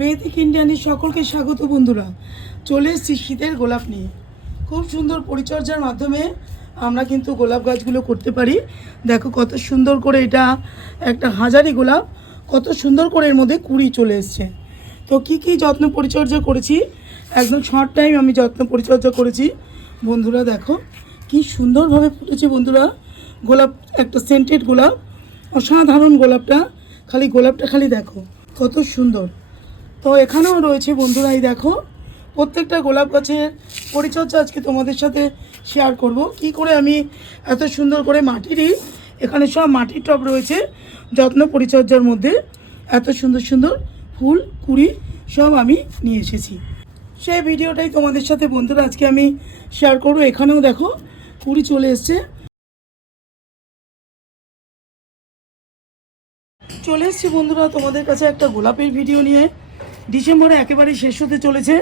বেদিক ইন্ডিয়ানের সকলকে স্বাগত বন্ধুরা। চলে এসেছি শীতের গোলাপ নিয়ে। খুব সুন্দর পরিচর্যার মাধ্যমে আমরা কিন্তু গোলাপ গাছগুলো করতে পারি। দেখো কত সুন্দর করে, এটা একটা হাজারি গোলাপ, কত সুন্দর করে এর মধ্যে কুড়ি চলে এসছে। তো কি যত্ন পরিচর্যা করেছি, একদম শর্ট টাইম আমি যত্ন পরিচর্যা করেছি বন্ধুরা। দেখো কি সুন্দরভাবে ফুটেছে বন্ধুরা গোলাপ, একটা সেন্টেড গোলাপ, অসাধারণ গোলাপটা। গোলাপটা খালি দেখো কত সুন্দর। তো এখানেও রয়েছে বন্ধুরা, এই দেখো প্রত্যেকটা গোলাপ গাছের পরিচর্যা আজকে তোমাদের সাথে শেয়ার করব। কি করে আমি এত সুন্দর করে মাটিরই, এখানে সব মাটির টব রয়েছে, যত্ন পরিচর্যার মধ্যে এত সুন্দর সুন্দর ফুল কুড়ি সব আমি নিয়ে এসেছি। সেই ভিডিওটাই তোমাদের সাথে বন্ধুরা আজকে আমি শেয়ার করব। এখানেও দেখো কুড়ি চলে এসছে। চলে এসছি বন্ধুরা তোমাদের কাছে একটা গোলাপের ভিডিও নিয়ে। ডিসেম্বরে একেবারে শেষ হতে চলেছে,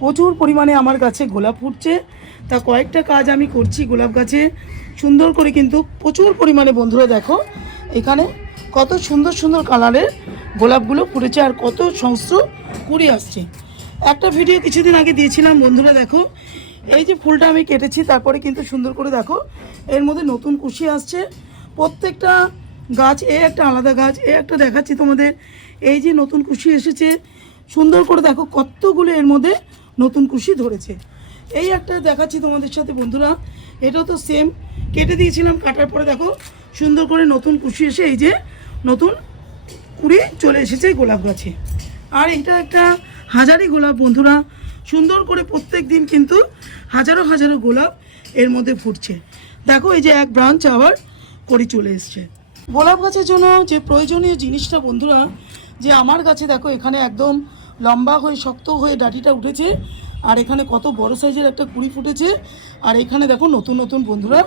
প্রচুর পরিমাণে আমার গাছে গোলাপ ফুটছে। তা কয়েকটা কাজ আমি করছি গোলাপ গাছে সুন্দর করে, কিন্তু প্রচুর পরিমাণে বন্ধুরা দেখো এখানে কত সুন্দর সুন্দর কালারের গোলাপগুলো ফুটেছে আর কত সহস্র কুড়ি আসছে। একটা ভিডিও কিছুদিন আগে দিয়েছিলাম বন্ধুরা, দেখো এই যে ফুলটা আমি কেটেছি, তারপরে কিন্তু সুন্দর করে দেখো এর মধ্যে নতুন কুশি আসছে। প্রত্যেকটা গাছ এ একটা আলাদা গাছ, এ একটা দেখাচ্ছি তোমাদের। এই যে নতুন কুশি এসেছে সুন্দর করে দেখো, কতগুলো এর মধ্যে নতুন কুশি ধরেছে। এই একটা দেখাচ্ছি তোমাদের সাথে বন্ধুরা, এটাও তো সেম কেটে দিয়েছিলাম, কাটার পরে দেখো সুন্দর করে নতুন কুশি এসে এই যে নতুন কুড়ি চলে এসেছে গোলাপ গাছে। আর এটা একটা হাজারি গোলাপ বন্ধুরা, সুন্দর করে প্রত্যেক দিন কিন্তু হাজারো হাজারো গোলাপ এর মধ্যে ফুটছে। দেখো এই যে এক ব্রাঞ্চ আবার করে চলে এসছে। গোলাপ গাছের জন্য যে প্রয়োজনীয় জিনিসটা বন্ধুরা, যে আমার গাছে দেখো এখানে একদম লম্বা হয়ে শক্ত হয়ে ডাঁটিটা উঠেছে, আর এখানে কত বড় সাইজের একটা কুড়ি ফুটেছে, আর এখানে দেখো নতুন নতুন বন্ধুরা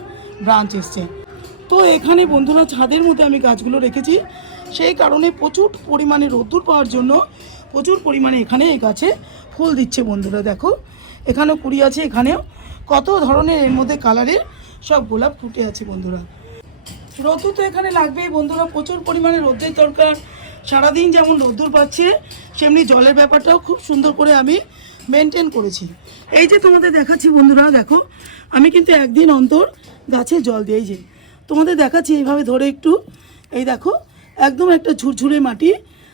ব্রাঞ্চ এসছে। তো এখানে বন্ধুরা ছাদের মধ্যে আমি গাছগুলো রেখেছি, সেই কারণে প্রচুর পরিমাণে রোদ্দুর পাওয়ার জন্য প্রচুর পরিমাণে এখানে এই গাছে ফুল দিচ্ছে বন্ধুরা। দেখো এখানেও কুড়ি আছে, এখানেও কত ধরনের এর মধ্যে কালারের সব গোলাপ ফুটে আছে বন্ধুরা। রোদ্দুর তো এখানে লাগবেই বন্ধুরা, প্রচুর পরিমাণে রোদ্রের দরকার। সারাদিন যেমন রোদ্দুর পাচ্ছে, সেমনি জলের ব্যাপারটাও খুব সুন্দর করে আমি মেনটেন করেছি। এই যে তোমাদের দেখাচ্ছি বন্ধুরা, দেখো আমি কিন্তু একদিন অন্তর গাছে জল দিই। এই যে তোমাদের দেখাচ্ছি এইভাবে ধরে একটু, এই দেখো একদম একটা ঝুরঝুরে মাটি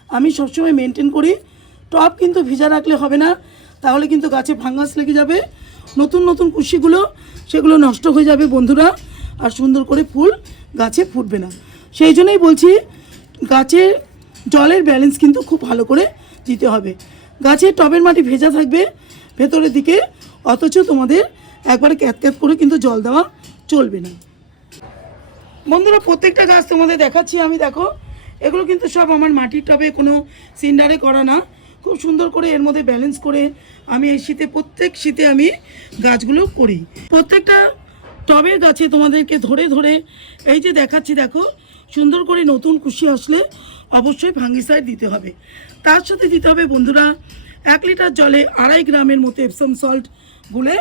আমি সবসময় মেনটেন করি। টব কিন্তু ভিজা রাখলে হবে না, তাহলে কিন্তু গাছে ফাঙ্গাস লেগে যাবে, নতুন নতুন কুশিগুলো সেগুলো নষ্ট হয়ে যাবে বন্ধুরা, আর সুন্দর করে ফুল গাছে ফুটবে না। সেই জন্যই বলছি গাছে জলের ব্যালেন্স কিন্তু খুব ভালো করে দিতে হবে। গাছের টবের মাটি ভেজা থাকবে ভেতরের দিকে, অথচ তোমাদের একবারে ক্যাত করে কিন্তু জল দেওয়া চলবে না বন্ধুরা। প্রত্যেকটা গাছ তোমাদের দেখাচ্ছি আমি, দেখো এগুলো কিন্তু সব আমার মাটির টবে, কোনো সিন্ডারে করা না। খুব সুন্দর করে এর মধ্যে ব্যালেন্স করে আমি এই শীতে, প্রত্যেক শীতে আমি গাছগুলো করি। প্রত্যেকটা টবের গাছে তোমাদেরকে ধরে ধরে এই যে দেখাচ্ছি, দেখো সুন্দর করে নতুন কুশি আসলে অবশ্যই ফাঙ্গিসাইড দিতে হবে। তার সাথে দিতে হবে বন্ধুরা 1 লিটার জলে 2.5 গ্রামের মতো এপসম সল্ট গুলে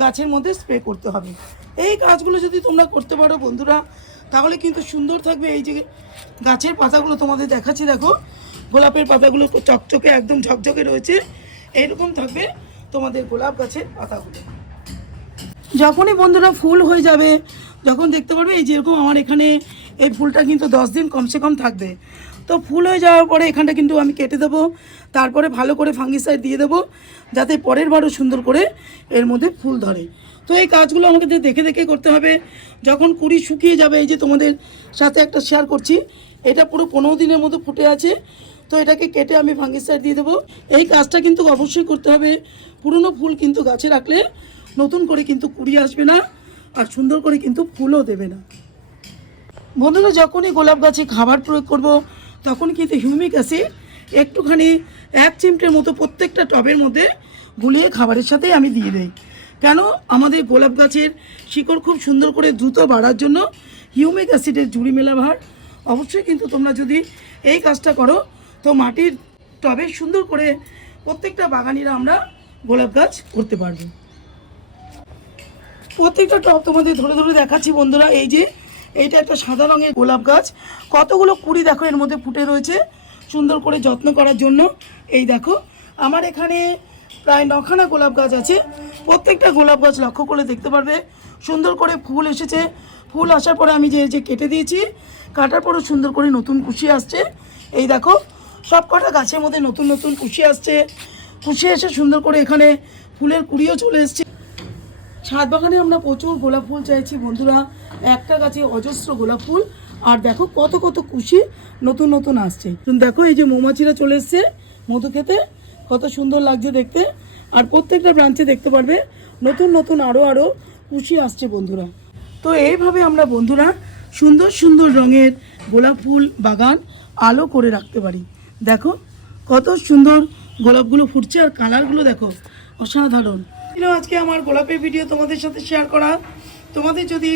গাছের মধ্যে স্প্রে করতে হবে। এই কাজগুলো যদি তোমরা করতে পারো বন্ধুরা, তাহলে কিন্তু সুন্দর থাকবে। এই যে গাছের পাতাগুলো তোমাদের দেখাচ্ছি, দেখো গোলাপের পাতাগুলো চকচকে একদম ঝকঝকে রয়েছে, এইরকম থাকবে তোমাদের গোলাপ গাছের পাতাগুলো। যখনই বন্ধুরা ফুল হয়ে যাবে, যখন দেখতে পারবে এই যেরকম আমার এখানে এই ফুলটা কিন্তু 10 দিন কমসে কম থাকবে। তো ফুল হয়ে যাওয়ার পরে এখানটা কিন্তু আমি কেটে দেবো, তারপরে ভালো করে ফাঙ্গিসাইড দিয়ে দেবো, যাতে পরের বারও সুন্দর করে এর মধ্যে ফুল ধরে। তো এই কাজগুলো আমাকে দেখে দেখে করতে হবে। যখন কুড়ি শুকিয়ে যাবে, এই যে তোমাদের সাথে একটা শেয়ার করছি, এটা পুরো 15 দিনের মতো ফুটে আছে, তো এটাকে কেটে আমি ফাঙ্গিসাইড দিয়ে দেবো। এই কাজটা কিন্তু অবশ্যই করতে হবে। পুরনো ফুল কিন্তু গাছে রাখলে নতুন করে কিন্তু কুড়ি আসবে না, আর সুন্দর করে কিন্তু ফুলও দেবে না বন্ধুরা। যখনই গোলাপ গাছে খাবার প্রয়োগ করব, তখন কিন্তু হিউমিক অ্যাসিড একটুখানি 1 চিমটের মতো প্রত্যেকটা টবের মধ্যে গুলিয়ে খাবারের সাথে আমি দিয়ে দিই। কেন, আমাদের গোলাপ গাছের শিকড় খুব সুন্দর করে দ্রুত বাড়ার জন্য হিউমিক অ্যাসিডের জুড়ি মেলা ভার। অবশ্যই কিন্তু তোমরা যদি এই কাজটা করো, তো মাটির টবে সুন্দর করে প্রত্যেকটা বাগানিরা আমরা গোলাপ গাছ করতে পারবো। প্রত্যেকটা টব তোমাদের ধরে ধরে দেখাচ্ছি বন্ধুরা। এই যে এইটা একটা সাদা রঙের গোলাপ গাছ, কতগুলো কুড়ি দেখো এর মধ্যে ফুটে রয়েছে। সুন্দর করে যত্ন করার জন্য। এই দেখো আমার এখানে প্রায় 9খানা গোলাপ গাছ আছে। প্রত্যেকটা গোলাপ গাছ লক্ষ্য করে দেখতে পারবে সুন্দর করে ফুল এসেছে। ফুল আসার পরে আমি যে যে কেটে দিয়েছি, কাটার পরও সুন্দর করে নতুন কুশি আসছে। এই দেখো সব কটা গাছের মধ্যে নতুন নতুন কুশি আসছে। কুশি এসে সুন্দর করে এখানে ফুলের কুড়িও চলে এসছে। ছাদ বাগানে আমরা প্রচুর গোলাপ ফুল চাইছি বন্ধুরা, একটা গাছে অজস্র গোলাপ ফুল। আর দেখো কত কত কুশি নতুন নতুন আসছে। দেখো এই যে মৌমাছিরা চলে এসছে মধু খেতে, কত সুন্দর লাগছে দেখতে। আর প্রত্যেকটা ব্রাঞ্চে দেখতে পারবে নতুন নতুন আরও কুশি আসছে বন্ধুরা। তো এইভাবে আমরা বন্ধুরা সুন্দর সুন্দর রঙের গোলাপ ফুল বাগান আলো করে রাখতে পারি। দেখো কত সুন্দর গোলাপগুলো ফুটছে, আর কালারগুলো দেখো অসাধারণ। আজকে আমার গোলাপের ভিডিও তোমাদের সাথে শেয়ার করা। তোমাদের যদি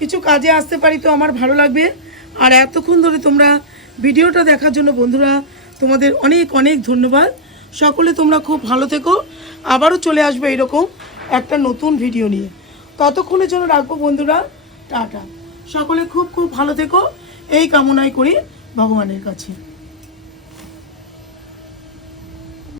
কিছু কাজে আসতে পারি তো আমার ভালো লাগবে। আর এতক্ষণ ধরে তোমরা ভিডিওটা দেখার জন্য বন্ধুরা তোমাদের অনেক অনেক ধন্যবাদ। সকলে তোমরা খুব ভালো থেকো, আবারও চলে আসবে এরকম একটা নতুন ভিডিও নিয়ে। ততক্ষণের জন্য রাখবো বন্ধুরা টাটা। সকলে খুব খুব ভালো থেকো এই কামনাই করি ভগবানের কাছে।